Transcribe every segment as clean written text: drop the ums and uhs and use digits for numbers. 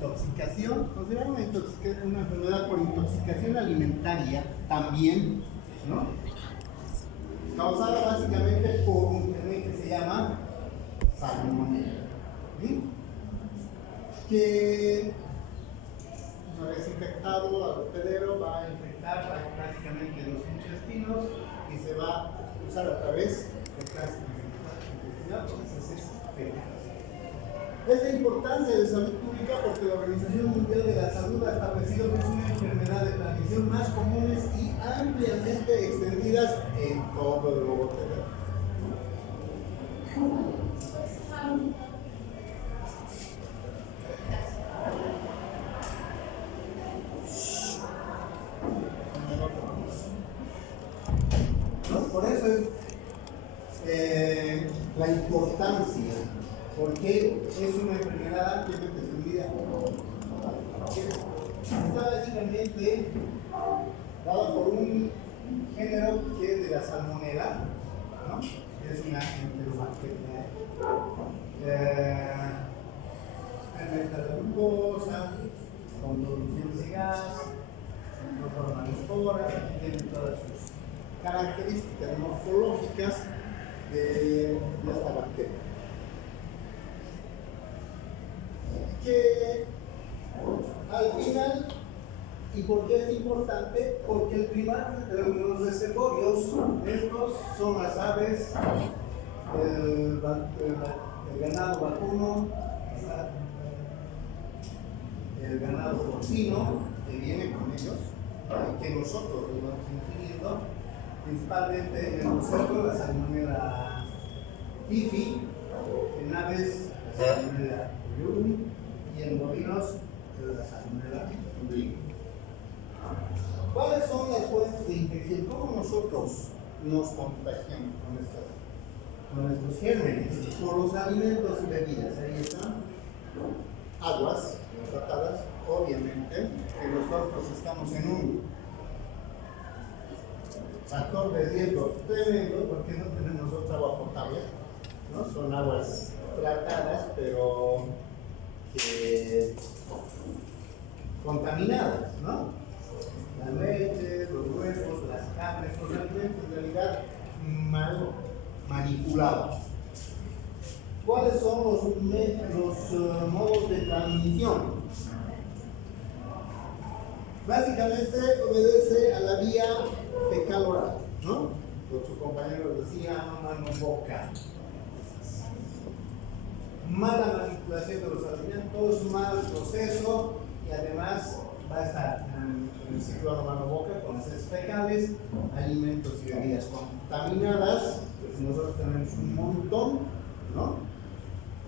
intoxicación, considerada una enfermedad por intoxicación alimentaria también, ¿no? Causada básicamente por un germen que se llama salmonella, ¿sí? Que una vez infectado al hospedero va a infectar prácticamente los intestinos y se va a expulsar a través del tránsito intestinal por las heces fecales. Es de importancia de salud pública porque la Organización Mundial de la Salud ha establecido que es una enfermedad de transmisión más comunes y ampliamente extendidas en todo el globo terráqueo. Por eso es la importancia, porque es una enfermedad ampliamente extendida. Está básicamente dada por un género que es de la salmonella, ¿no? Es una enterobacteria. Fermenta de glucosa, con producción de gas, no forman esporas, tienen todas sus características morfológicas de esta bacteria. Que al final, ¿y por qué es importante? Porque el primario de los reservorios, estos son las aves, el ganado vacuno, el ganado porcino, que viene con ellos, y que nosotros los vamos ingiriendo, principalmente en los cerdos, la salmonella typhi, en aves, la salmonella typhi, y en bovinos, la salmonella typhi. ¿Cuáles son las fuentes de infección? ¿Cómo nosotros nos contagiamos con estos gérmenes? Por los alimentos y bebidas. Ahí están. Aguas tratadas, obviamente, que nosotros estamos en un factor de riesgo tremendo porque no tenemos otra agua potable, ¿no? Son aguas tratadas, pero contaminadas, ¿no? La leche, los huevos, las carnes, los alimentos en realidad mal manipulados. ¿Cuáles son los modos de transmisión? Básicamente obedece a la vía fecal-oral, ¿no? Nuestro compañero decía mano-boca. Mala manipulación de los alimentos, mal proceso y además va a estar en el ciclo mano-boca con heces fecales, alimentos y bebidas contaminadas, pues nosotros tenemos un montón, ¿no?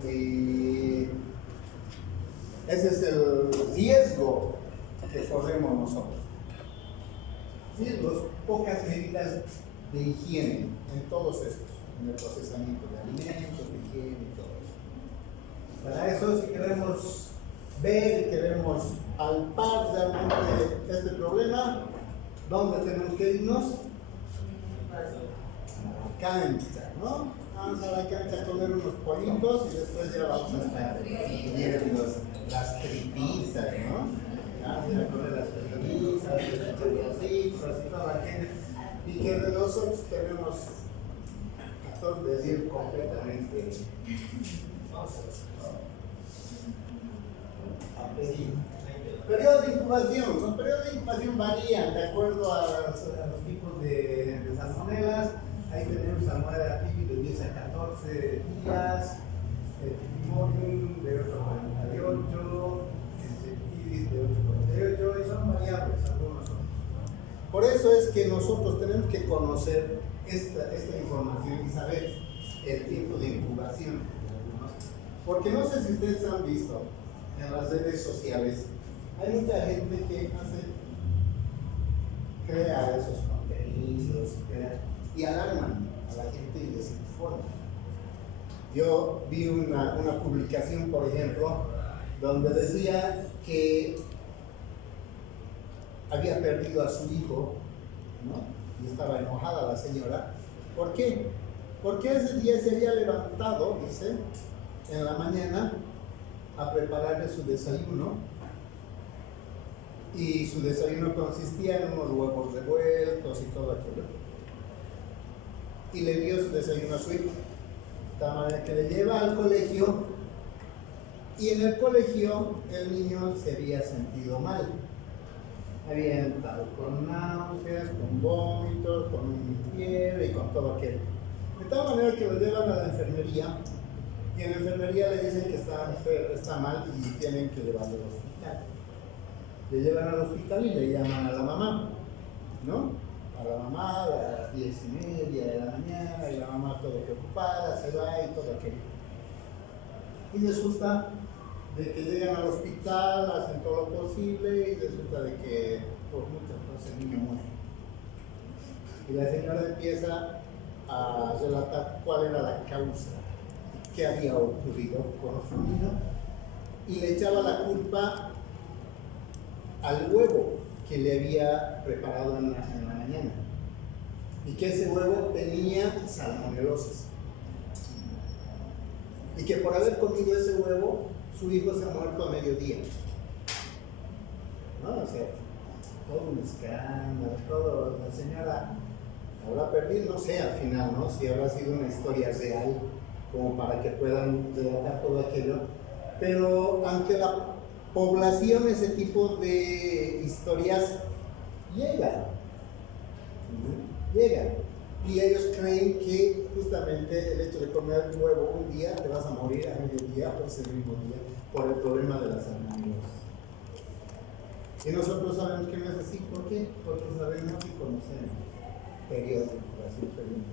Y ese es el riesgo que corremos nosotros. Sí, las pocas medidas de higiene en todos estos, en el procesamiento de alimentos, de higiene y todo eso. Para eso, si queremos ver, queremos palpar realmente este problema, ¿dónde tenemos que irnos? A la cancha, ¿no? Vamos a la cancha a comer unos pollitos y después ya vamos a estar las tripitas, ¿no? Vamos a comer las tripitas, los chorrocitos y toda la gente. Y que de nosotros tenemos factor de decir completamente. Periodos de incubación. Los periodos de incubación varían de acuerdo a los tipos de salmonelas. Ahí tenemos salmonella typhi de 10 a 14 días, el Typhimurium de 8 a 48, el Cectidis de 8 a 48, y son variables algunos otros. Por eso es que nosotros tenemos que conocer esta información y saber el tiempo de incubación. Porque no sé si ustedes han visto en las redes sociales, hay mucha gente que crea esos contenidos y alarman a la gente y les informa. Yo vi una publicación, por ejemplo, donde decía que había perdido a su hijo, ¿no? Y estaba enojada la señora. ¿Por qué? Porque ese día se había levantado, dice, en la mañana a prepararle su desayuno, y su desayuno consistía en unos huevos revueltos y todo aquello. Y le dio su desayuno a su hijo, de tal manera que le lleva al colegio, y en el colegio el niño se había sentido mal. Había entrado con náuseas, con vómitos, con fiebre y con todo aquello. De tal manera que lo llevan a la enfermería, y en la enfermería le dicen que está mal y tienen que llevarlo al hospital. Le llevan al hospital y le llaman a la mamá, ¿no? A la mamá a las 10:30 de la mañana, y la mamá todo preocupada, se va y todo aquello. Y resulta de que llegan al hospital, hacen todo lo posible, y resulta de que por muchas cosas el niño muere. Y la señora empieza a relatar cuál era la causa, qué había ocurrido con su niño, y le echaba la culpa al huevo que le había preparado en la mañana, y que ese huevo tenía salmonelosis, y que por haber comido ese huevo su hijo se ha muerto a mediodía, ¿no? O sea, todo un escándalo, todo. La señora habrá perdido, no sé al final, ¿no? Si habrá sido una historia real como para que puedan relatar todo aquello, pero ante la población ese tipo de historias llegan, y ellos creen que justamente el hecho de comer huevo un día te vas a morir a mediodía o ese mismo día por el problema de las salmonelosis. Y nosotros sabemos que no es así. ¿Por qué? Porque sabemos y conocemos periodos de incubación.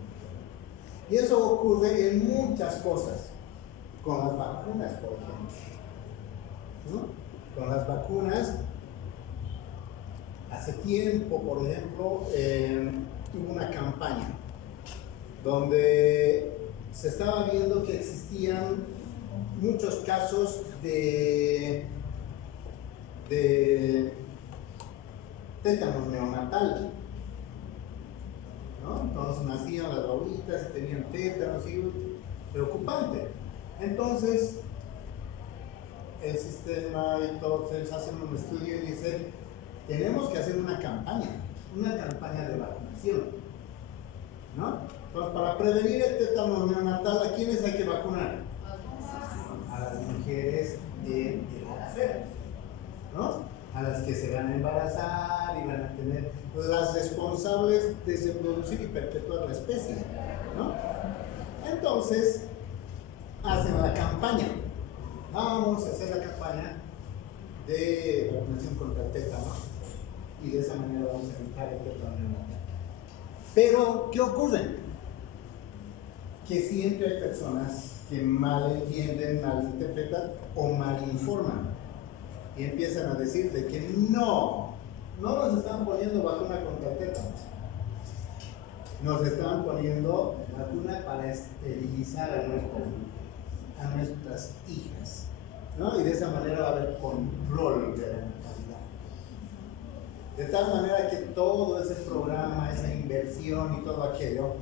Y eso ocurre en muchas cosas, con las vacunas, por ejemplo, ¿no? Con las vacunas, hace tiempo, por ejemplo, hubo una campaña donde se estaba viendo que existían muchos casos de tétanos neonatal, ¿no? Entonces nacían las babitas y tenían tétanos, y preocupante. Entonces el sistema, entonces hacen un estudio y dicen, tenemos que hacer una campaña de vacunación, ¿no? Entonces, para prevenir el tétano neonatal, ¿a quiénes hay que vacunar? A las mujeres de la fe, ¿no? A las que se van a embarazar y van a tener las responsables de reproducir y perpetuar la especie, ¿no? Entonces, hacen la campaña. Vamos a hacer la campaña de vacunación contra el tétano, y de esa manera vamos a evitar el tétano neonatal. Pero, ¿qué ocurre? Que siempre hay personas que mal entienden, mal interpretan o mal informan, y empiezan a decir de que no nos están poniendo vacuna contra el tétano, nos están poniendo vacuna para esterilizar a nuestras hijas, ¿no? Y de esa manera va a haber control de la natalidad. De tal manera que todo ese programa, esa inversión y todo aquello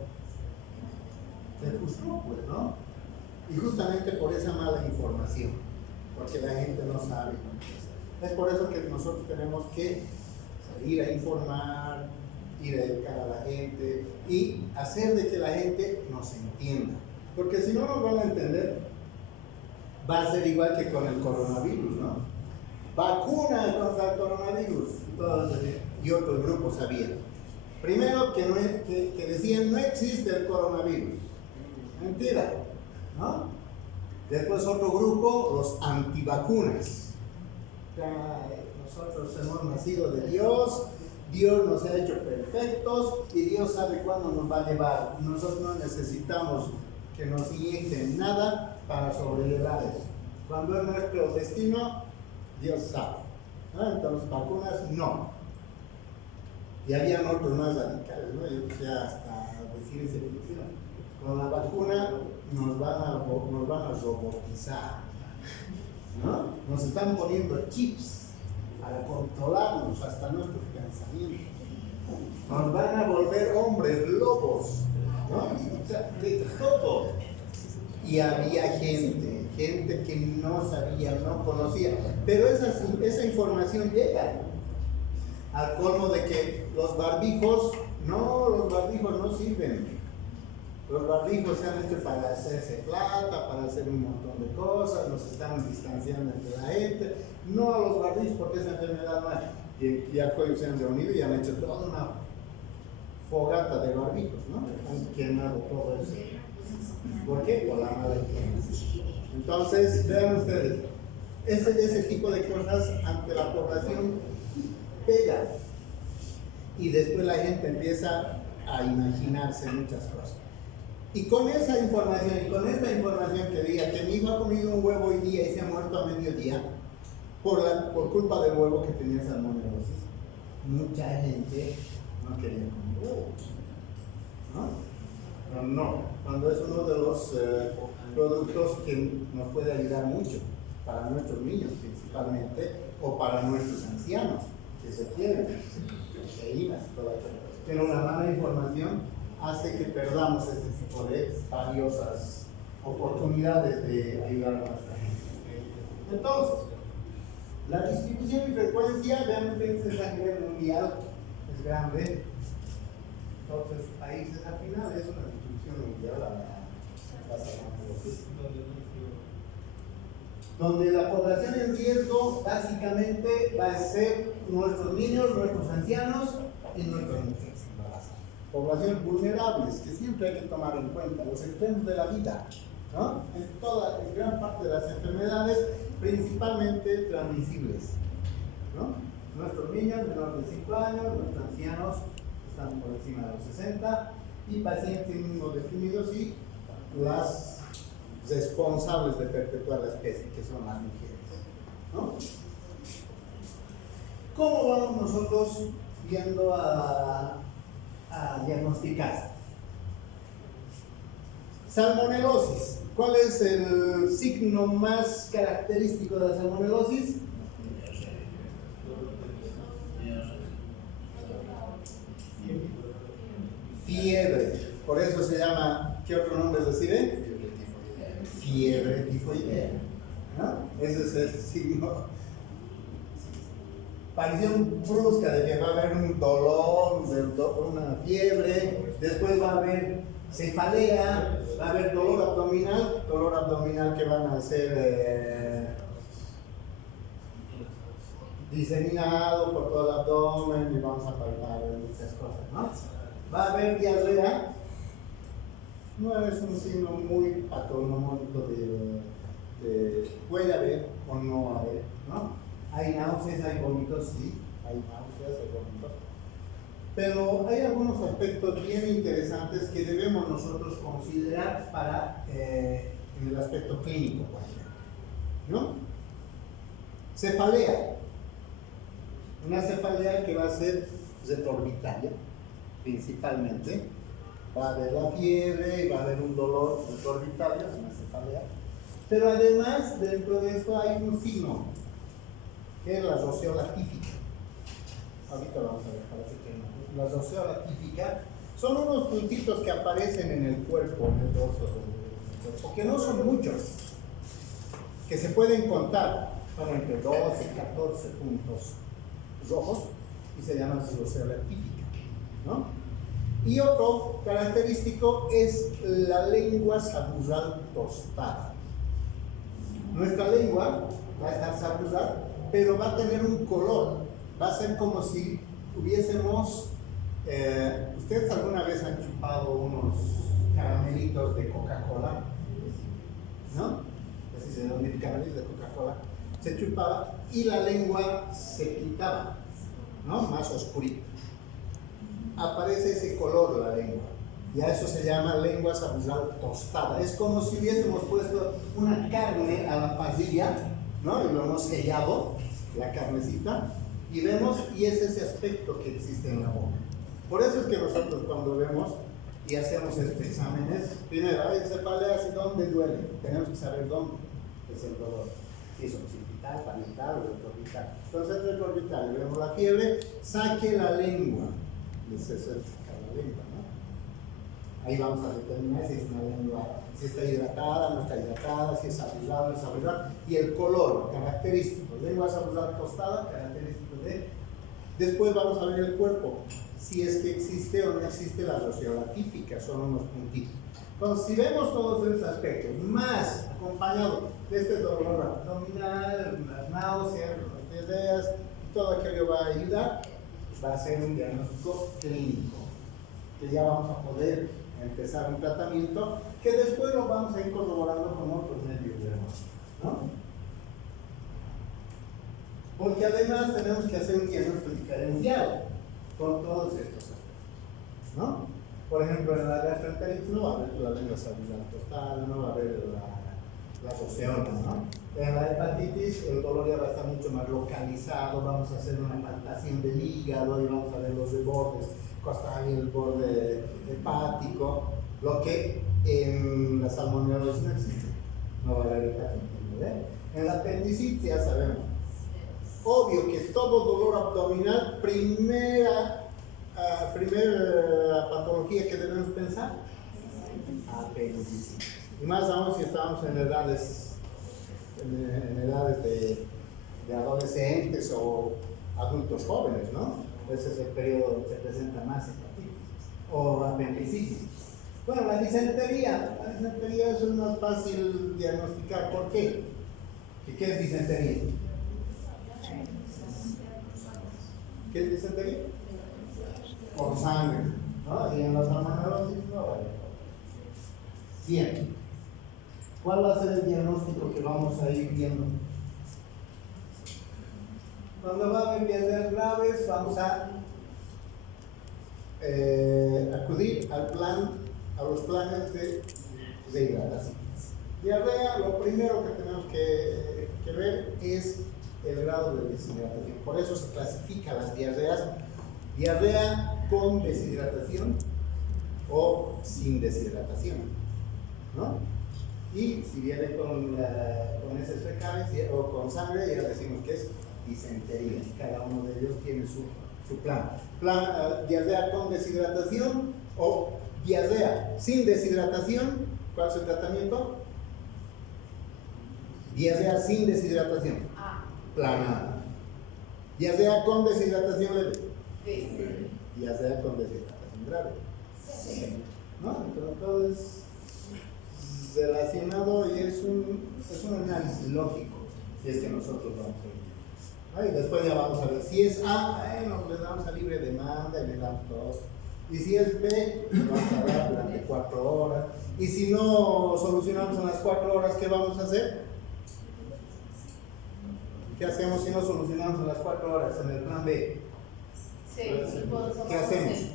se frustró, pues, ¿no? Y justamente por esa mala información, porque la gente no sabe. Es por eso que nosotros tenemos que salir a informar, ir a educar a la gente y hacer de que la gente nos entienda. Porque si no nos van a entender, va a ser igual que con el coronavirus, ¿no? Vacuna contra el coronavirus. Y otros grupos sabían. Primero que decían no existe el coronavirus. Mentira, ¿no? Después otro grupo, los antivacunas. Nosotros hemos nacido de Dios, Dios nos ha hecho perfectos y Dios sabe cuándo nos va a llevar. Nosotros no necesitamos que nos inyecten nada para sobrellevar eso. Cuando es nuestro destino, Dios sabe, ¿no? Entonces, vacunas no. Y habían otros más radicales, ¿no? Yo quisiera hasta decir ese función. Con la vacuna nos van a robotizar, ¿no? Nos están poniendo chips para controlarnos hasta nuestros pensamientos. Nos van a volver hombres lobos, ¿no? O sea, de todo. y había gente que no sabía, no conocía, pero esa información llega al colmo de que los barbijos no sirven. Los barbijos se han hecho para hacerse plata, para hacer un montón de cosas, nos están distanciando entre la gente. No a los barbijos, porque esa enfermedad no hay. Y ya se han reunido y han hecho toda una fogata de barbijos, ¿no? Han quemado todo eso. ¿Por qué? Por la mala información. Entonces, vean ustedes, ese tipo de cosas ante la población pega. Y después la gente empieza a imaginarse muchas cosas. Y con esa información, y con esta información que diga que mi hijo ha comido un huevo hoy día y se ha muerto a mediodía por culpa del huevo que tenía salmonelosis, mucha gente no quería comer huevos, ¿no? Pero no, cuando es uno de los productos que nos puede ayudar mucho para nuestros niños principalmente, o para nuestros ancianos que se quieren, proteínas y todo eso. Pero una mala información hace que perdamos este tipo de valiosas oportunidades de ayudar a nuestra gente. Entonces, la distribución y frecuencia, vean ustedes, es a nivel mundial, es grande. Entonces, países al final es una distribución mundial donde la población en riesgo básicamente va a ser nuestros niños, nuestros ancianos y nuestras mujeres embarazadas. Poblaciones vulnerables que siempre hay que tomar en cuenta, los extremos de la vida, ¿no? En gran parte de las enfermedades, principalmente transmisibles, ¿no? Nuestros niños menores de 5 años, nuestros ancianos están por encima de los 60 y pacientes inmunodeprimidos y las responsables de perpetuar la especie, que son las mujeres, ¿no? ¿Cómo vamos nosotros viendo a diagnosticar? Salmonelosis. ¿Cuál es el signo más característico de la salmonelosis? Fiebre. Por eso se llama, ¿qué otro nombre recibe? Fiebre tifoidea, ¿no? Ese es el signo. Aparición brusca de que va a haber un dolor, una fiebre, después va a haber cefalea, va a haber dolor abdominal que van a ser diseminado por todo el abdomen y vamos a palpar muchas cosas, ¿no? Va a haber diarrea. No es un signo muy patológico puede haber o no haber, ¿no? Hay náuseas, hay vómitos, sí, hay náuseas, hay vómitos. Pero hay algunos aspectos bien interesantes que debemos nosotros considerar para en el aspecto clínico, por ejemplo, ¿no? Cefalea. Una cefalea que va a ser retroorbitaria, principalmente. Va a haber la fiebre y va a haber un dolor retroorbitario, una cefalea. Pero además, dentro de esto hay un signo, que es la rociola típica. Ahorita vamos a ver, parece que no. La rociola típica son unos puntitos que aparecen en el cuerpo, en el dorso del cuerpo, que no son muchos, que se pueden contar, son entre 12 y 14 puntos rojos, y se llaman rociola típica, ¿no? Y otro característico es la lengua sabuzal tostada. Nuestra lengua va a estar sabuzal, pero va a tener un color. Va a ser como si tuviésemos... ¿ustedes alguna vez han chupado unos caramelitos de Coca-Cola? ¿No? Así se llaman caramelitos de Coca-Cola. Se chupaba y la lengua se pintaba, ¿no? Más oscurita. Aparece ese color la lengua, y a eso se llama lengua sabuzal tostada. Es como si hubiésemos puesto una carne a la parrilla, ¿no? Y lo hemos sellado, la carnecita, y vemos, y es ese aspecto que existe en la boca. Por eso es que nosotros cuando vemos y hacemos estos exámenes, primero, hay cefaleas y dónde duele, tenemos que saber dónde es el dolor, si es occipital, parietal o retroorbital. Entonces retroorbital, vemos la fiebre, saque la lengua. Es eso, sacar la lengua, ¿no? Ahí vamos a determinar si es una lengua, si está hidratada, no está hidratada, si es saludable, no saludable. Y el color característico. Lengua saludable tostada, característico de. Después vamos a ver el cuerpo, si es que existe o no existe la roseta típica, son unos puntitos. Entonces, si vemos todos esos aspectos, más acompañado de este dolor abdominal, las náuseas, las diarreas, y todo aquello va a ayudar, va a ser un diagnóstico clínico, que ya vamos a poder empezar un tratamiento, que después lo vamos a ir corroborando con otros medios de ¿no? Porque además tenemos que hacer un diagnóstico diferenciado con todos estos aspectos, ¿no? Por ejemplo, en la gastroenteritis no va a haber la lengua saludable tostada, no va a haber la roceola, ¿no? En la hepatitis el dolor ya va a estar mucho más localizado, vamos a hacer una implantación del hígado y vamos a ver los bordes costal y el borde hepático, lo que en la salmonelosis no existe, no va a haber hepatitis, ¿verdad? En la apendicitis ya sabemos. Obvio que todo dolor abdominal, primera patología que debemos pensar, apendicitis. Y más aún si estamos en edades de adolescentes o adultos jóvenes, ¿no? Ese es el periodo donde se presenta más hepatitis o apendicitis. Bueno, la disentería es más fácil diagnosticar. ¿Por qué? ¿Qué es disentería? ¿Qué es disentería? Con sangre, ¿no? Y en la salmonelosis no vale. Bien. ¿Cuál va a ser el diagnóstico que vamos a ir viendo? Cuando va a haber diarreas graves, vamos a acudir a los planes de hidratación. Diarrea, lo primero que tenemos que ver es el grado de deshidratación. Por eso se clasifica las diarreas: diarrea con deshidratación o sin deshidratación, ¿no? Y si viene con heces fecales o con sangre, ya decimos que es disentería. Cada uno de ellos tiene su plan. Diarrea con deshidratación o diarrea sin deshidratación. ¿Cuál es el tratamiento? Diarrea sin deshidratación. Plan A. Diarrea con deshidratación leve. Diarrea con deshidratación grave. ¿No? Entonces todo es relacionado y es un análisis lógico, si es que nosotros vamos a ir. Y después ya vamos a ver si es A, bueno, le damos a libre demanda y le damos todo. Y si es B, lo vamos a dar durante 4 horas. Y si no solucionamos en las 4 horas, ¿qué vamos a hacer? ¿Qué hacemos si no solucionamos en las 4 horas en el plan B? ¿Qué hacemos?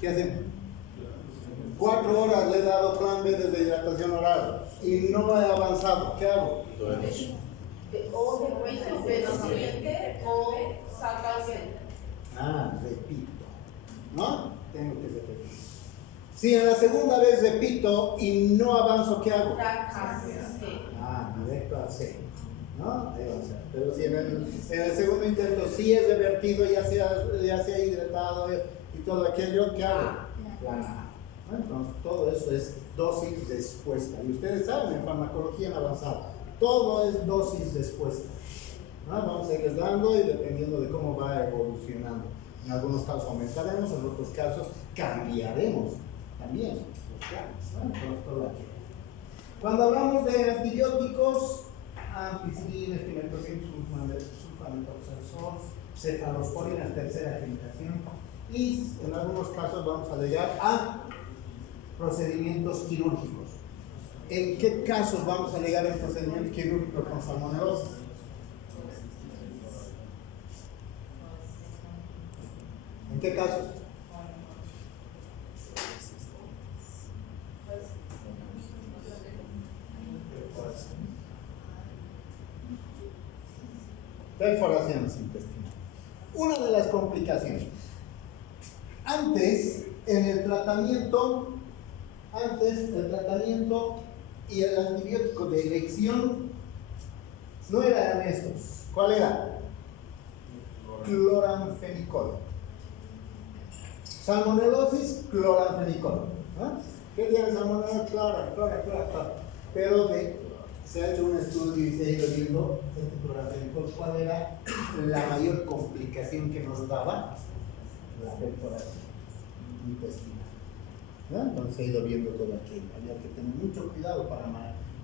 ¿Qué hacemos? 4 horas le he dado plan B desde hidratación oral y no he avanzado. ¿Qué hago? O repito. ¿No? Tengo que repetir. Si en la segunda vez repito y no avanzo, ¿qué hago? Directo a C. ¿No? Pero si en el segundo intento sí es revertido, ya se ha hidratado y todo aquello, ¿qué hago? Plan A. Entonces, todo eso es dosis respuesta. Y ustedes saben, en farmacología en avanzado, todo es dosis respuesta. Vamos a ir dando y dependiendo de cómo va evolucionando. En algunos casos aumentaremos, en otros casos cambiaremos también los planes. Entonces, todo aquí. Cuando hablamos de antibióticos, ampicilina, estimetocin, sulfamethoxazol, cefalosporina, tercera generación, y en algunos casos vamos a llegar a procedimientos quirúrgicos. ¿En qué casos vamos a llegar en procedimientos quirúrgicos con salmonelosis? ¿En qué casos? Perforaciones intestinales. Una de las complicaciones. Antes, el tratamiento y el antibiótico de elección no eran estos. ¿Cuál era? Cloranfenicol. Salmonelosis, cloranfenicol. ¿No? ¿Qué tiene salmonelosis? Cloro. Pero se ha hecho un estudio y se ha ido viendo este cloranfenicol, cuál era la mayor complicación que nos daba la perforación intestinal. ¿No? Entonces se ha ido viendo todo aquello. Había que tener mucho cuidado para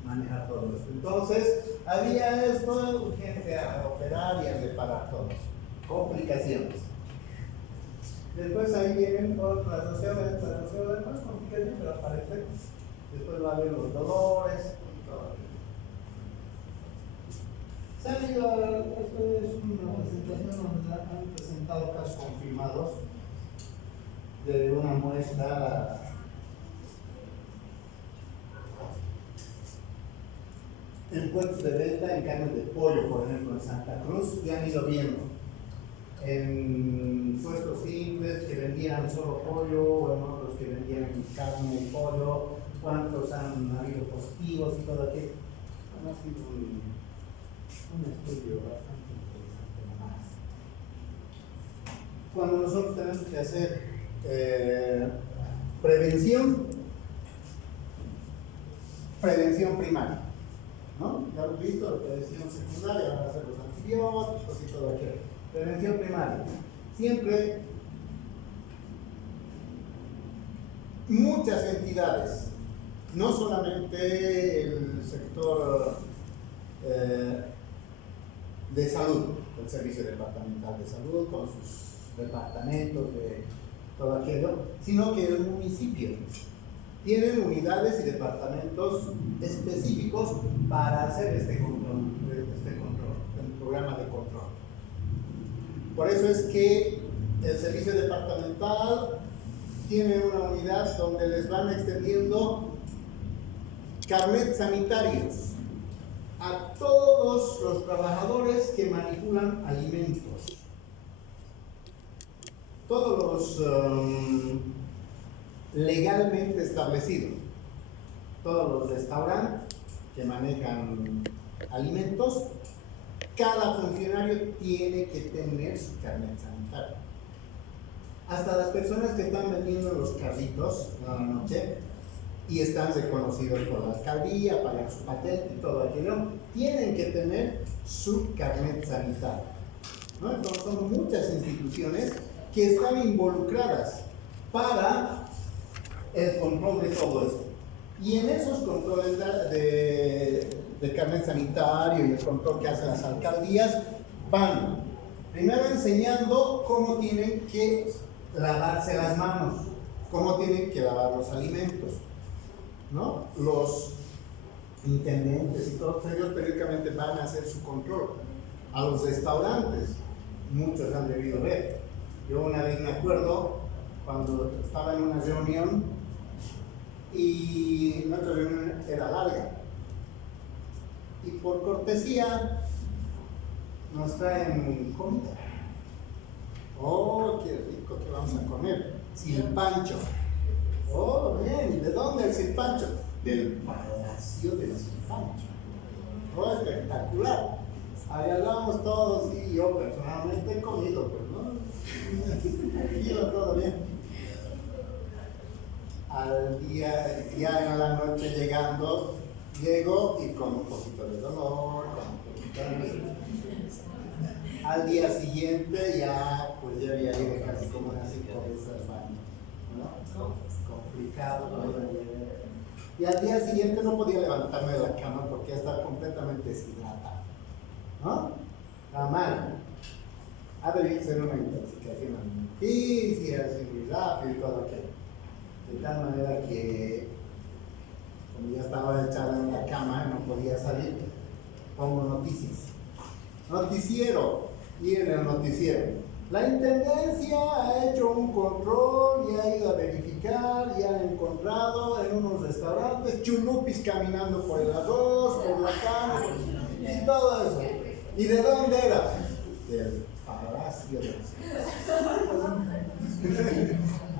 manejar todo esto. Entonces, había esto, urgente a operar y a reparar todo eso. Complicaciones. Después ahí vienen otras, no sé, más complicaciones, pero aparece. Después va a haber los dolores y todo. Se han ido, esto es una presentación donde han presentado casos confirmados de una muestra en puestos de venta en carne de pollo, por ejemplo, en Santa Cruz, ya han ido viendo. En puestos simples que vendían solo pollo, o en otros que vendían carne y pollo, cuántos han habido positivos y todo aquello. Ha sido un estudio bastante interesante nomás. Cuando nosotros tenemos que hacer prevención primaria, ¿no? Ya lo he visto, la prevención secundaria, van a ser los antibióticos y todo aquello. Prevención primaria. Siempre muchas entidades, no solamente el sector de salud, el Servicio Departamental de Salud, con sus departamentos de todo aquello, sino que el municipio tienen unidades y departamentos específicos para hacer este control, el programa de control. Por eso es que el servicio departamental tiene una unidad donde les van extendiendo carnets sanitarios a todos los trabajadores que manipulan alimentos. Todos los legalmente establecidos, todos los restaurantes que manejan alimentos, cada funcionario tiene que tener su carnet sanitario. Hasta las personas que están vendiendo los carritos en la noche y están reconocidos por la alcaldía, pagan su patente y todo aquello, tienen que tener su carnet sanitario, ¿no? Entonces son muchas instituciones que están involucradas para el control de todo esto. Y en esos controles de carnet sanitario y el control que hacen las alcaldías, van primero enseñando cómo tienen que lavarse las manos, cómo tienen que lavar los alimentos, ¿no? Los intendentes y todos ellos periódicamente van a hacer su control. A los restaurantes, muchos han debido ver. Yo una vez me acuerdo cuando estaba en una reunión y nuestra reunión era larga y por cortesía nos traen comida. Oh, qué rico, que vamos a comer. Silpancho. Oh, bien, ¿de dónde el silpancho? Del Palacio del Silpancho. Oh, espectacular. Ahí hablábamos todos y yo personalmente he comido, pues, ¿no? Iba todo bien. Al día, ya en la noche llegando, llego y con un poquito de dolor, con un poquito de... Al día siguiente ya, pues ya había ido casi como unas 5 veces al baño, ¿no? Complicado, ¿no? Y al día siguiente no podía levantarme de la cama porque ya estaba completamente deshidratado, ¿no? Está mal. Ha debido ser una intoxicación alimenticia, así muy rápido y todo aquello. De tal manera que, como ya estaba echada en la cama, no podía salir, pongo noticias. Noticiero, y en el noticiero, la intendencia ha hecho un control y ha ido a verificar y han encontrado en unos restaurantes chulupis caminando por el arroz, por la carne y todo eso. ¿Y de dónde era? Del Palacio del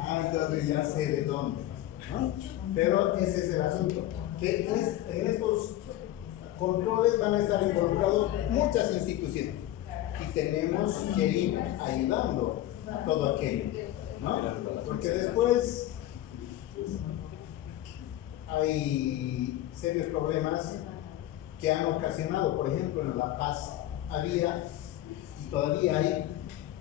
entonces ya sé de dónde, ¿no? Pero ese es el asunto, que en estos controles van a estar involucrados muchas instituciones y tenemos que ir ayudando a todo aquello. ¿no? Porque después hay serios problemas que han ocasionado, por ejemplo, en La Paz había y todavía hay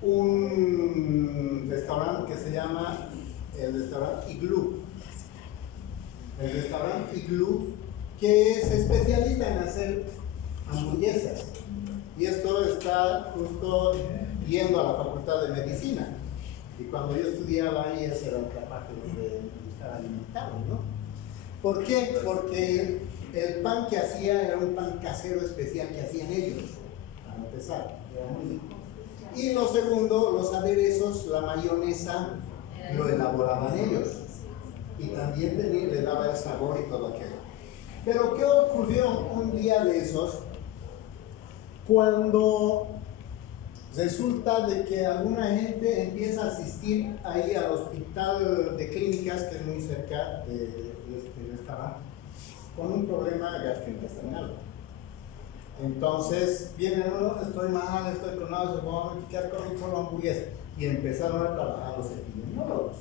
un restaurante que se llama el restaurante Iglú. El restaurante Iglú, que es especialista en hacer hamburguesas. Y esto está justo yendo a la Facultad de Medicina. Y cuando yo estudiaba ahí, esa era otra parte donde me gustaba alimentarme, ¿no? ¿Por qué? Porque el pan que hacía era un pan casero especial que hacían ellos, para empezar, era muy rico. Y lo segundo, los aderezos, la mayonesa, lo elaboraban ellos. Y también le daba el sabor y todo aquello. Pero ¿qué ocurrió un día de esos? Cuando resulta de que alguna gente empieza a asistir ahí al hospital de clínicas, que es muy cerca de este restaurante, con un problema gastrointestinal. Entonces vienen, no, estoy mal, estoy con náuseas, voy a quedar con solo hamburguesa. Y empezaron a trabajar los epidemiólogos,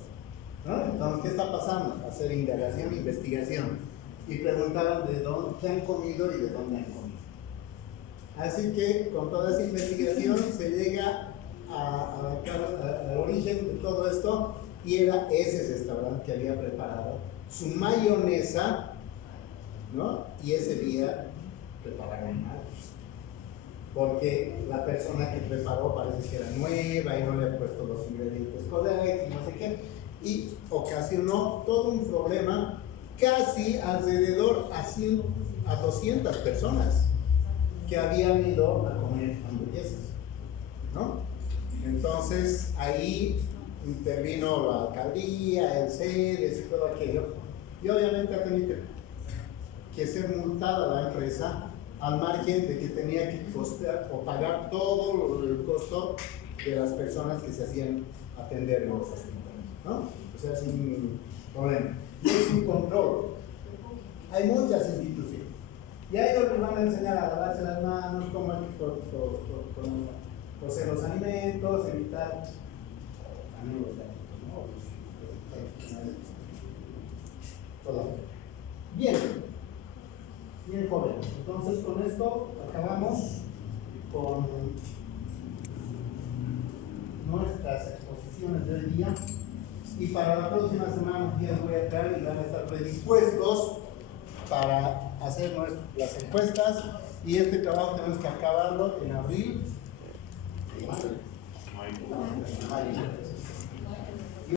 ¿no? Entonces, ¿qué está pasando? Hacer indagación, investigación. Y preguntaban de dónde, qué han comido y de dónde han comido. Así que con toda esa investigación se llega al origen de todo esto, y era ese restaurante que había preparado su mayonesa, ¿no? Y ese día prepararon mal, porque la persona que preparó parece que era nueva y no le ha puesto los ingredientes correctos y no sé qué, y ocasionó todo un problema casi alrededor a 200 personas que habían ido a comer hamburguesas, ¿no? Entonces ahí intervino la alcaldía, el CEDES y todo aquello, y obviamente ha tenido que ser multada la empresa, al margen de que tenía que costear o pagar todo el costo de las personas que se hacían atender en los hospitales, ¿no? O sea, es un problema. Y es un control. Hay muchas instituciones. Y a ellos les van a enseñar a lavarse las manos, cómo hay que cocer los alimentos, evitar amigos de todo. Bien, bien jóvenes. Entonces con esto acabamos con nuestras exposiciones del día. Y para la próxima semana ya les voy a traer y van a estar predispuestos para hacer las encuestas, y este trabajo tenemos que acabarlo en abril. Mayo.